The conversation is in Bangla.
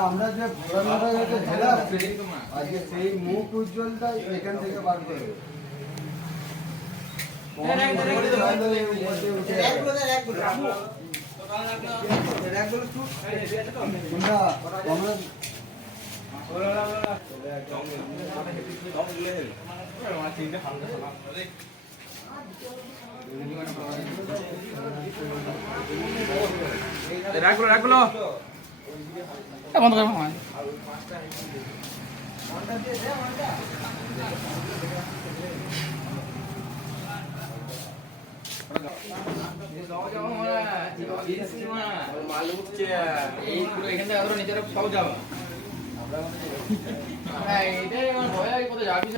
আমরা যে ভোলানাটা যেটা ঝেলাম আজকে সেই মুখ উজ্জ্বলটা এখান থেকে বার করে রাখলো বন্ধ করবো মাল উঠছে এইগুলো এখান থেকে আরো নিজেরা সব যাবা এটাই আমার ভয় কোথায় যাবি